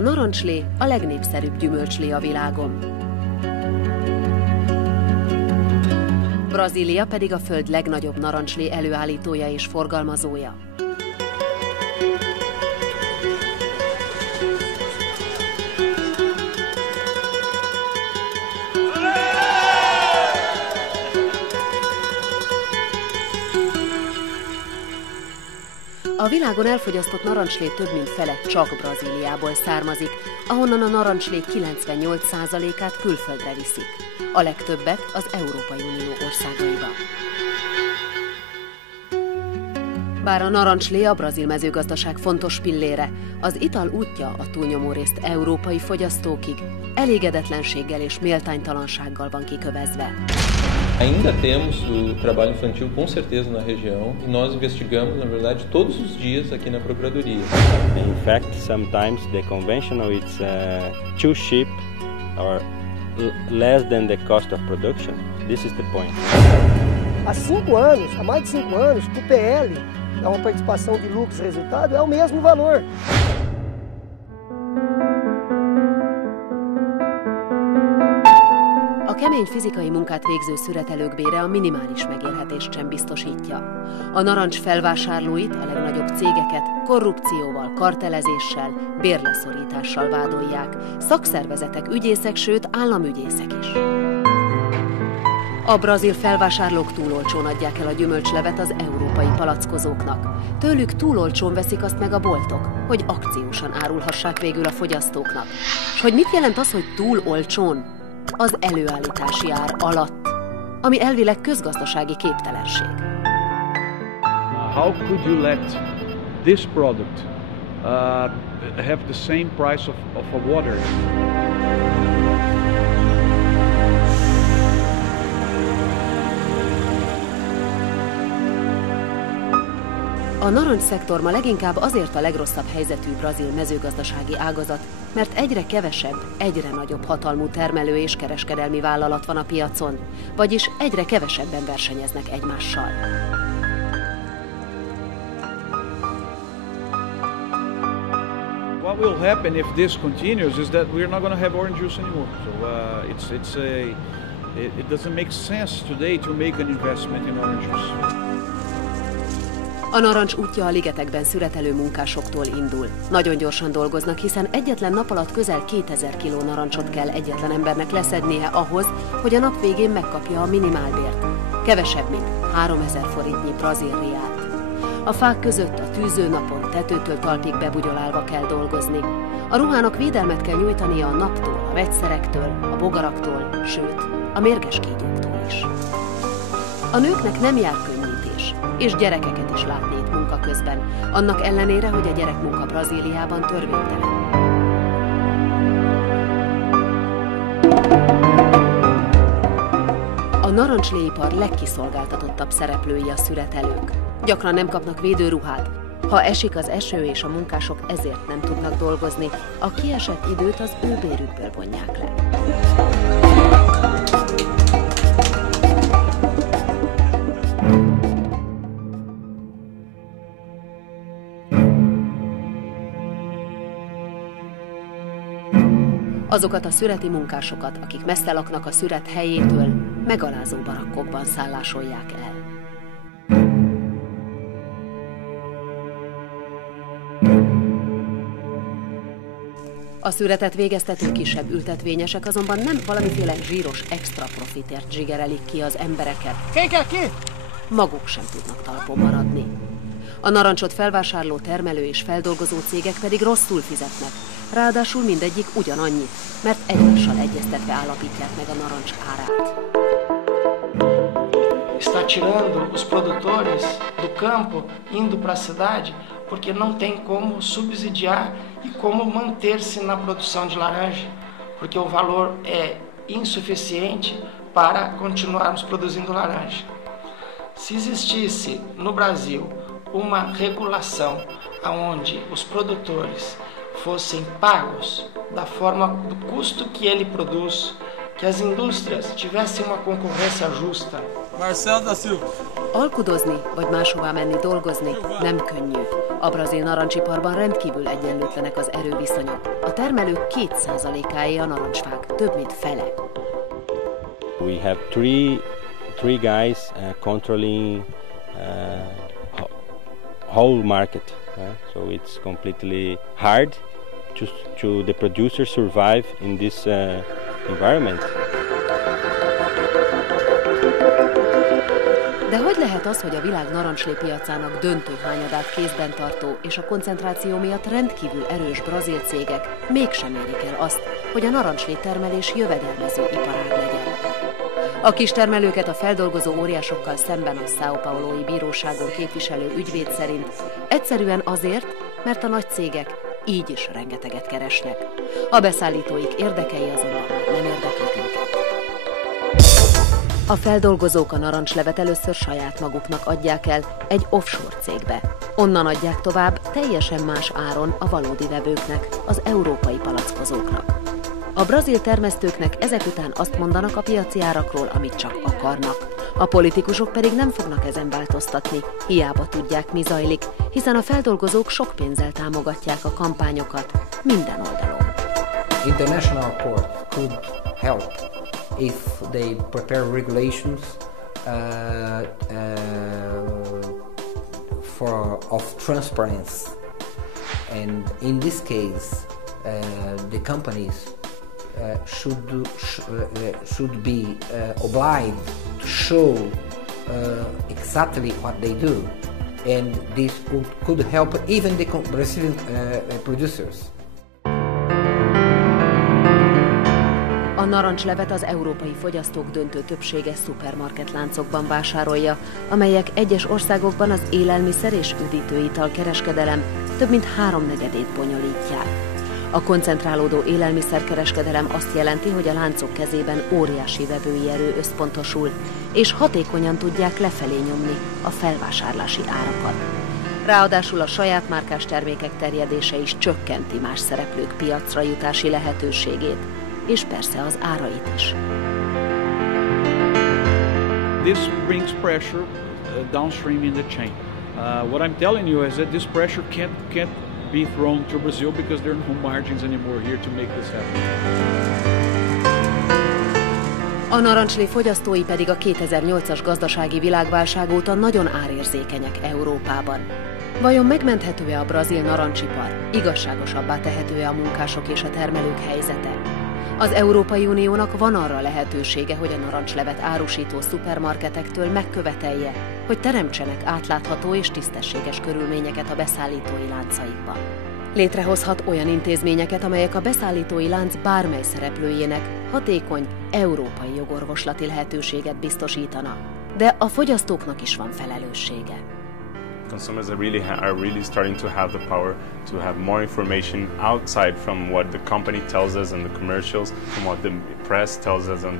narancslé a legnépszerűbb gyümölcslé a világon. Brazília pedig a föld legnagyobb narancslé előállítója és forgalmazója. A világon elfogyasztott narancslé több mint fele csak Brazíliából származik, ahonnan a narancslé 98%-át külföldre viszik. A legtöbbet az Európai Unió országaiba. Bár a narancslé a brazil mezőgazdaság fontos pillére, az ital útja a túlnyomórészt európai fogyasztókig elégedetlenséggel és méltánytalansággal van kikövezve. Ainda temos o trabalho infantil com certeza na região e nós investigamos, na verdade, todos os dias aqui na Procuradoria. In fact, sometimes the conventional it's too cheap or less than the cost of production. This is the point. Há 5 anos, há mais de 5 anos, o PL, é uma participação de lucros e resultado, é o mesmo valor. A kemény fizikai munkát végző szüretelők bére a minimális megélhetést sem biztosítja. A narancs felvásárlóit, a legnagyobb cégeket korrupcióval, kartelezéssal, bérleszorítással vádolják, szakszervezetek, ügyészek, sőt államügyészek is. A brazil felvásárlók túl olcsón adják el a gyümölcslevet az európai palackozóknak. Tőlük túl olcsón veszik azt meg a boltok, hogy akciósan árulhassák végül a fogyasztóknak. És hogy mit jelent az, hogy túl olcsón? Az előállítási ár alatt, ami elvileg közgazdasági képtelenség. How could you let this product have the same price of a water? A narancsszektor ma leginkább azért a legrosszabb helyzetű brazil mezőgazdasági ágazat, mert egyre kevesebb, egyre nagyobb hatalmú termelő és kereskedelmi vállalat van a piacon, vagyis egyre kevesebben versenyeznek egymással. What will happen if this continues is that we're not going to have orange juice anymore. So it doesn't make sense today to make an investment in orange juice. A narancs útja a ligetekben szüretelő munkásoktól indul. Nagyon gyorsan dolgoznak, hiszen egyetlen nap alatt közel 2000 kg narancsot kell egyetlen embernek leszednie ahhoz, hogy a nap végén megkapja a minimálbért. Kevesebb, mint 3000 forintnyi brazil reált. A fák között a tűző napon tetőtől talpig bebugyolálva kell dolgozni. A ruhának védelmet kell nyújtania a naptól, a vegyszerektől, a bogaraktól, sőt, a mérges kígyóktól is. A nőknek nem jár könnyítés, és gyerekeket is látni itt munka közben, annak ellenére, hogy a gyerekmunka Brazíliában törvénytelen. A narancsléipar legkiszolgáltatottabb szereplői a szüretelők. Gyakran nem kapnak védőruhát. Ha esik az eső és a munkások ezért nem tudnak dolgozni, a kiesett időt az ő bérükből vonják le. Azokat a szüreti munkásokat, akik messze laknak a szüret helyétől, megalázó barakkokban szállásolják el. A szüretet végeztető kisebb ültetvényesek azonban nem valamiféle zsíros extra profitért zsigerelik ki az embereket. Maguk sem tudnak talpon maradni. A narancsot felvásárló termelő és feldolgozó cégek pedig rosszul fizetnek. Ráadásul mindegyik ugyanannyit, mert egymással egyeztetve állapítják meg a narancs árát. Está tirando os produtores do campo, indo para a cidade, porque não tem como subsidiar e como manter-se na produção de laranja, porque o valor é insuficiente para continuarmos produzindo laranja. Se existisse no Brasil uma regulação onde os produtores fossem pagos da forma do custo que ele produz, que as indústrias tivessem uma concorrência justa. Marcelo da Silva. Alkudozni vagy máshová menni dolgozni nem könnyű. A brazil narancsiparban rendkívül egyenlőtlenek az erőviszonyok. A termelők 2%-áé a narancsfák, több mint fele. We have three guys controlling whole market. So it's completely hard to the producer survive in this environment. De hogy lehet az, hogy a világ narancslé piacának döntő hányadát kézben tartó és a koncentráció miatt rendkívül erős brazil cégek mégsem érik el azt, hogy a narancslé termelés jövedelmező iparág legyen? A kistermelőket a feldolgozó óriásokkal szemben a São Paulo-i bíróságon képviselő ügyvéd szerint egyszerűen azért, mert a nagy cégek így is rengeteget keresnek. A beszállítóik érdekei azonban nem érdeklik őket. A feldolgozók a narancslevet először saját maguknak adják el egy offshore cégbe. Onnan adják tovább teljesen más áron a valódi vevőknek, az európai palackozóknak. A brazil termesztőknek ezek után azt mondanak a piaci árakról, amit csak akarnak. A politikusok pedig nem fognak ezen változtatni, hiába tudják, mi zajlik, hiszen a feldolgozók sok pénzzel támogatják a kampányokat minden oldalon. International court could help if they prepare regulations of transparency, and in this case, the companies should be obliged to show exactly what they do, and this could help even the Brazilian producers. A narancslevet az európai fogyasztók döntő többsége szupermarketláncokban vásárolja, amelyek egyes országokban az élelmiszer és üdítőital kereskedelem több mint 3/4-ét bonyolítják. A koncentrálódó élelmiszerkereskedelem azt jelenti, hogy a láncok kezében óriási vevői erő összpontosul, és hatékonyan tudják lefelé nyomni a felvásárlási árakat. Ráadásul a saját márkás termékek terjedése is csökkenti más szereplők piacra jutási lehetőségét, és persze az árait is. This brings pressure downstream in the chain. What I'm telling you is that this pressure can't be thrown to Brazil because there are no margins anymore here to make this happen. A narancslé fogyasztói pedig a 2008-as gazdasági világválság óta nagyon árérzékenyek Európában. Vajon megmenthető-e a brazil narancsipar? Igazságosabbá tehető-e a munkások és a termelők helyzete? Az Európai Uniónak van arra lehetősége, hogy a narancslevet árusító szupermarketektől megkövetelje, hogy teremtsenek átlátható és tisztességes körülményeket a beszállítói láncaikban. Létrehozhat olyan intézményeket, amelyek a beszállítói lánc bármely szereplőjének hatékony európai jogorvoslati lehetőséget biztosítana. De a fogyasztóknak is van felelőssége. Consumers are really starting to have the power to have more information outside from what the company tells us in the commercials, from what the press tells us in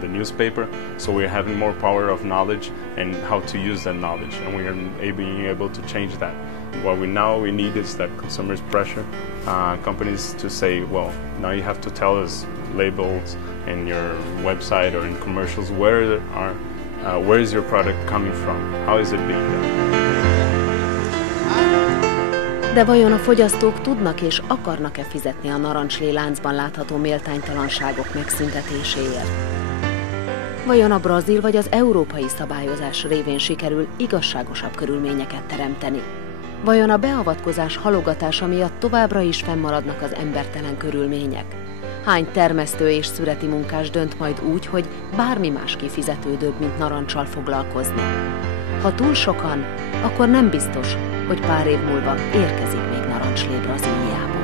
the newspaper. So we're having more power of knowledge and how to use that knowledge, and we are being able to change that. What we need is that consumers pressure companies to say, well, now you have to tell us labels in your website or in commercials where is your product coming from, how is it being done. De vajon a fogyasztók tudnak és akarnak-e fizetni a narancslé láncban látható méltánytalanságok megszüntetéséért? Vajon a brazil vagy az európai szabályozás révén sikerül igazságosabb körülményeket teremteni? Vajon a beavatkozás halogatása miatt továbbra is fennmaradnak az embertelen körülmények? Hány termesztő és szüreti munkás dönt majd úgy, hogy bármi más kifizetődőbb, mint narancsal foglalkozni? Ha túl sokan, akkor nem biztos, hogy pár év múlva érkezik még narancslé Brazíliába.